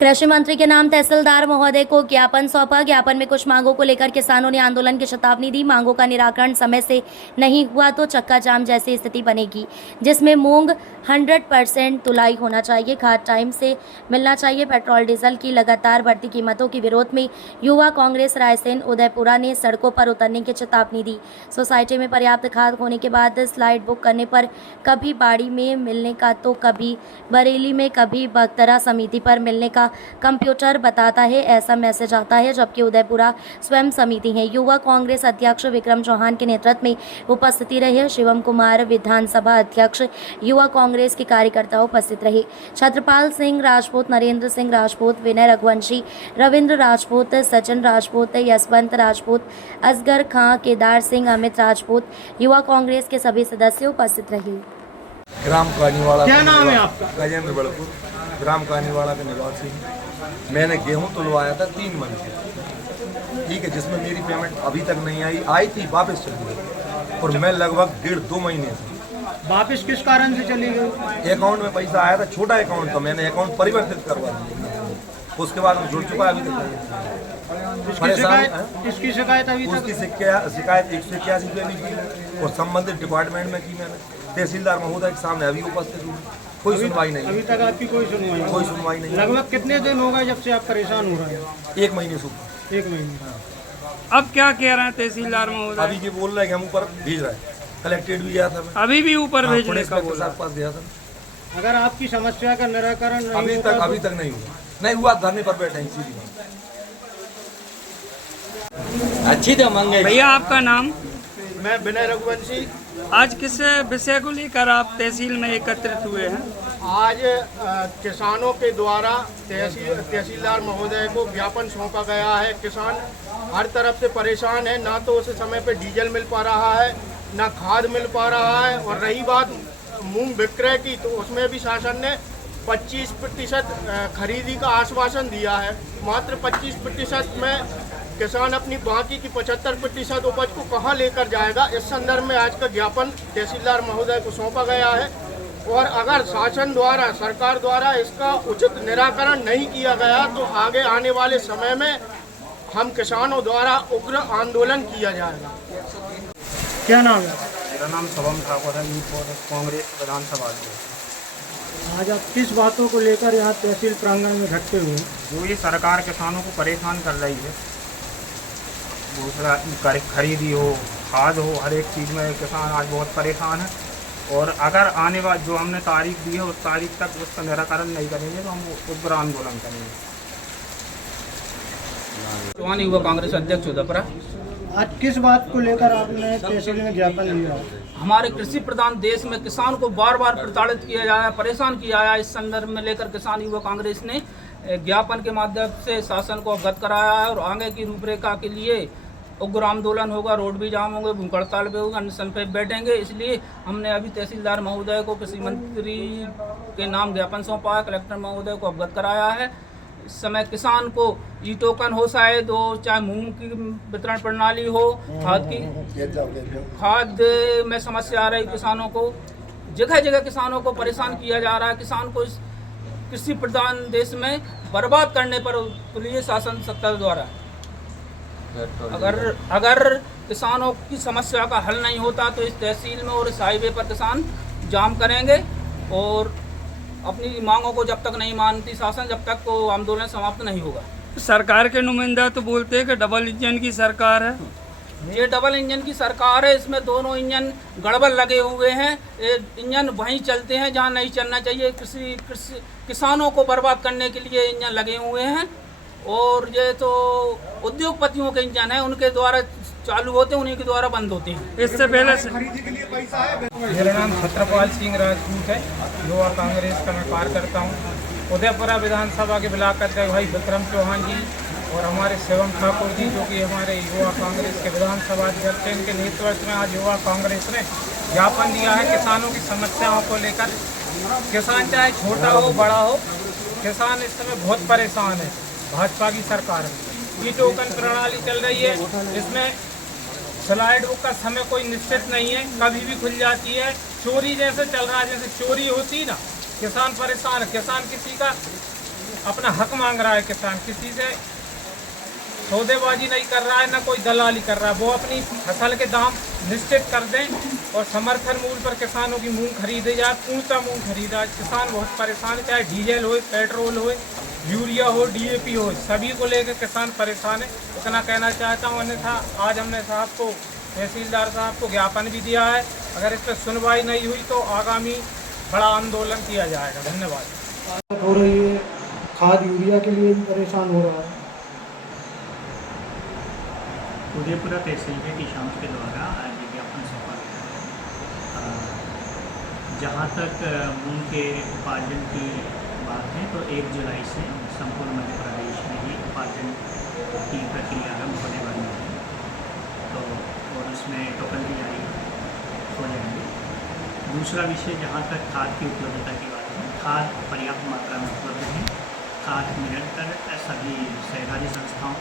कृषि मंत्री के नाम तहसीलदार महोदय को ज्ञापन सौंपा। ज्ञापन में कुछ मांगों को लेकर किसानों ने आंदोलन की चेतावनी दी। मांगों का निराकरण समय से नहीं हुआ तो चक्का जाम जैसी स्थिति बनेगी, जिसमें मूंग 100% तुलाई होना चाहिए, खाद टाइम से मिलना चाहिए। पेट्रोल डीजल की लगातार बढ़ती कीमतों के विरोध में युवा कांग्रेस रायसेन उदयपुरा ने सड़कों पर उतरने की चेतावनी दी। सोसाइटी में पर्याप्त खाद होने के बाद स्लाइड बुक करने पर कभी बाड़ी में मिलने का तो कभी बरेली में, कभी बगतरा समिति पर मिलने का कंप्यूटर बताता है, ऐसा मैसेज आता है, जबकि उदयपुरा स्वयं समिति है। युवा कांग्रेस अध्यक्ष विक्रम चौहान के नेतृत्व में उपस्थिति रहे। शिवम कुमार विधानसभा अध्यक्ष, युवा कांग्रेस के कार्यकर्ता उपस्थित रहे। छत्रपाल सिंह राजपूत, नरेंद्र सिंह राजपूत, विनय रघुवंशी, रविंद्र राजपूत, सचिन राजपूत, यशवंत राजपूत, असगर खां, केदार सिंह, अमित राजपूत, युवा कांग्रेस के सभी सदस्य उपस्थित रहे। ग्राम कानीवाड़ा। क्या नाम है आपका? गजेंद्र बड़पुर, ग्राम कानीवाड़ा के निवासी। मैंने गेहूं तुलवाया था 3 मन से, ठीक है, जिसमें मेरी पेमेंट अभी तक नहीं आई थी, वापस चली गई। और मैं लगभग 1.5-2 महीने से वापस किस कारण से चली गई? अकाउंट में पैसा आया था, छोटा अकाउंट था, मैंने अकाउंट परिवर्तित करवा दिया, उसके बाद में जुड़ चुका है, अभी तक इसकी शिकायत अभी तक? उसकी शिकायत 181 पे भी की और संबंधित डिपार्टमेंट में की मैंने। तहसीलदार महोदय के सामने अभी उपस्थित हूँ, कोई सुनवाई नहीं। अभी तक आपकी कोई सुनवाई नहीं? लगभग कितने दिन हो गए जब से आप परेशान हो रहे हैं? 1 महीने से। 1 महीने। अब क्या कह रहे हैं तहसीलदार महोदय? अभी ये बोल रहे हैं कि हम ऊपर भेज रहे हैं, कलेक्टेड भी गया था मैं, अभी भी ऊपर भेजने का बोला, पास गया था। अगर आपकी समस्या का निराकरण अभी तक नहीं हुआ, धरने पर बैठे हैं। सीधी अच्छी तो मंगे। भैया आपका नाम? मैं विनय रघुवंशी। आज किस विषय को लेकर आप तहसील में एकत्रित हुए हैं? आज किसानों के द्वारा तहसीलदार महोदय को ज्ञापन सौंपा गया है। किसान हर तरफ से परेशान है, ना तो उस समय पे डीजल मिल पा रहा है, ना खाद मिल पा रहा है। और रही बात मूंग विक्रय की, तो उसमें भी शासन ने 25% खरीदी का आश्वासन दिया है। मात्र 25% में किसान अपनी बाकी की 75% उपज को कहां लेकर जाएगा? इस संदर्भ में आज का ज्ञापन तहसीलदार महोदय को सौंपा गया है। और अगर शासन द्वारा, सरकार द्वारा इसका उचित निराकरण नहीं किया गया तो आगे आने वाले समय में हम किसानों द्वारा उग्र आंदोलन किया जाएगा। क्या नाम है? मेरा नाम शुभम ठाकुर है, यूथ कांग्रेस विधानसभा अध्यक्ष। आज आप किस बातों को लेकर यहाँ तहसील प्रांगण में इकट्ठे हुए? जो ये सरकार किसानों को परेशान कर रही है, दूसरा खरीदी हो, खाद हो, हर एक चीज़ में किसान आज बहुत परेशान है। और अगर आने वाले जो हमने तारीख दी है उस तारीख तक उसका निराकरण नहीं करेंगे तो हम उग्र आंदोलन करेंगे। चौहान युवा कांग्रेस अध्यक्ष उदयपुरा। आज किस बात को लेकर आपने तहसील में ज्ञापन दिया? हमारे कृषि प्रधान देश में किसान को बार बार प्रताड़ित किया जाए, परेशान किया जाए, इस संदर्भ में लेकर किसान युवा कांग्रेस ने ज्ञापन के माध्यम से शासन को अवगत कराया है। और आगे की रूपरेखा के लिए उग्र आंदोलन होगा, रोड भी जाम होंगे, भूख हड़ताल भी होगा, अनशन पे बैठेंगे। इसलिए हमने अभी तहसीलदार महोदय को कृषि मंत्री के नाम ज्ञापन सौंपा है, कलेक्टर महोदय को अवगत कराया है। इस समय किसान को ई टोकन हो शायद हो, चाहे मूंग की वितरण प्रणाली हो, खाद में समस्या आ रही किसानों को, जगह जगह किसानों को परेशान किया जा रहा है। किसान को इस कृषि प्रधान देश में बर्बाद करने पर पुलिस शासन सत्ता द्वारा अगर किसानों की समस्या का हल नहीं होता तो इस तहसील में और इस हाईवे पर किसान जाम करेंगे। और अपनी मांगों को जब तक नहीं मानती शासन, जब तक को आंदोलन समाप्त नहीं होगा। सरकार के नुमाइंदा तो बोलते हैं कि डबल इंजन की सरकार है। ये डबल इंजन की सरकार है, इसमें दोनों इंजन गड़बड़ लगे हुए हैं। इंजन वहीं चलते हैं जहां नहीं चलना चाहिए। किसानों को बर्बाद करने के लिए इंजन लगे हुए हैं। और ये तो उद्योगपतियों के इंजन है, उनके द्वारा चालू होते हैं, उन्हीं के द्वारा बंद होते हैं। इससे पहले मेरा नाम छत्रपाल सिंह राजपूत है, युवा कांग्रेस का मैं कार्यकर्ता हूँ। उदयपुरा विधानसभा के ब्लॉक अध्यक्ष भाई विक्रम चौहान जी और हमारे शिवम ठाकुर जी, जो कि हमारे युवा कांग्रेस के विधानसभा अध्यक्ष हैं, इनके नेतृत्व में आज युवा कांग्रेस ने ज्ञापन दिया है किसानों की समस्याओं को लेकर। किसान चाहे छोटा हो बड़ा हो, किसान इस समय बहुत परेशान है। भाजपा की सरकार में ई टोकन प्रणाली चल रही है, इसमें स्लाइड बुक का समय कोई निश्चित नहीं है, कभी भी खुल जाती है। चोरी जैसे चल रहा है, जैसे चोरी होती ना, किसान परेशान है। किसान किसी का अपना हक मांग रहा है किसान, किसी से सौदेबाजी नहीं कर रहा है, ना कोई दलाली कर रहा है। वो अपनी फसल के दाम निश्चित कर दें और समर्थन मूल्य पर किसानों की मूंग खरीदे जाए, पूर्णतः मूंग खरीदा। किसान बहुत परेशान है, चाहे डीजल हो, पेट्रोल हो, यूरिया हो, डीएपी हो, सभी को लेकर किसान परेशान है। इतना कहना चाहता हूँ। अन्यथा आज हमने साहब को, तहसीलदार साहब को ज्ञापन भी दिया है। अगर इस पर सुनवाई नहीं हुई तो आगामी बड़ा आंदोलन किया जाएगा। धन्यवाद। हो रही है, खाद यूरिया के लिए भी परेशान हो रहा है। उदयपुरा तहसील के किसानों के द्वारा आज विज्ञापन सौंपा गया है। जहाँ तक मूंग के उपार्जन की बात है तो 1 जुलाई से संपूर्ण मध्य प्रदेश में ही उपार्जन की प्रक्रिया आरंभ होने वाली है, तो और उसमें टोकन भी जारी हो जाएंगे। दूसरा विषय, जहाँ तक खाद की उपलब्धता की बात है, खाद पर्याप्त मात्रा में उपलब्ध है। खाद निरंतर सभी सहकारी संस्थाओं